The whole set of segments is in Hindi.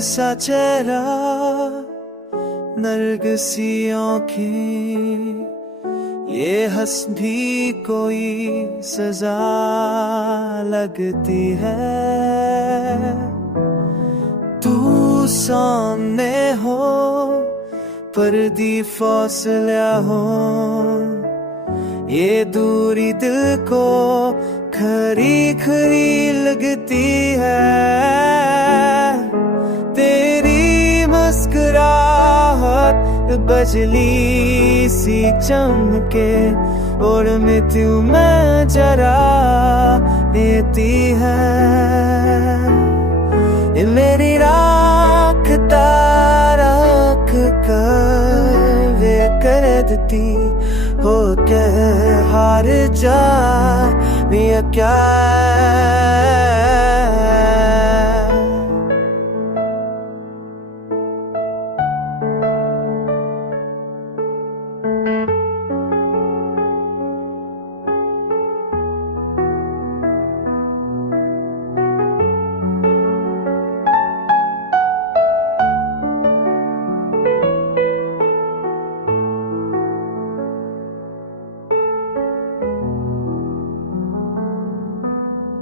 सा चेहरा, नरगिसी आँखें, ये हंस भी कोई सजा लगती है। तू सामने हो पर दी फासला हो, ये दूरी दिल को खरी खरी लगती है। तेरी मुस्कुराहट बजली सी चमके और मृत्यु में जरा देती है। ये मेरी राखता रख कर वे कर देती हो के हार जा मैं क्या।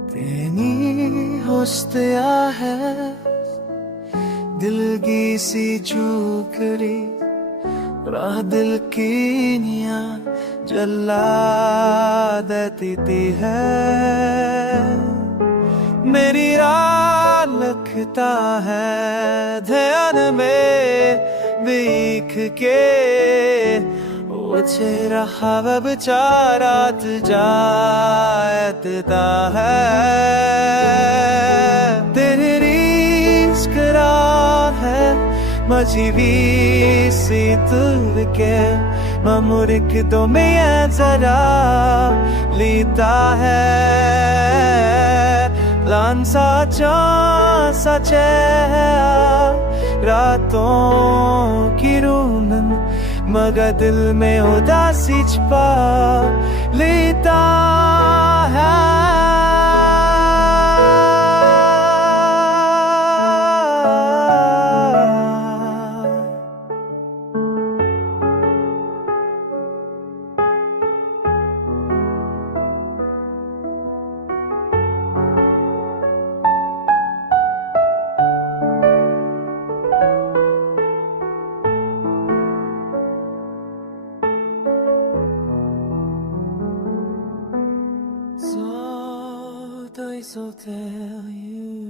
तेरी हौसला है दिल की सी चूकरी, राह दिल की निया जला देती है। मेरी राह लगता है ध्यान में देख के, वो चेहरा हवा बेचारा जाता है। तेरी मुस्कुरा है मजीवी सी तुल के ममुरिक दो में जरा लेता है। लान सा चेहरा रातों की रूनन, मगर दिल में उदासी छिपा लेता है। So I so tell you.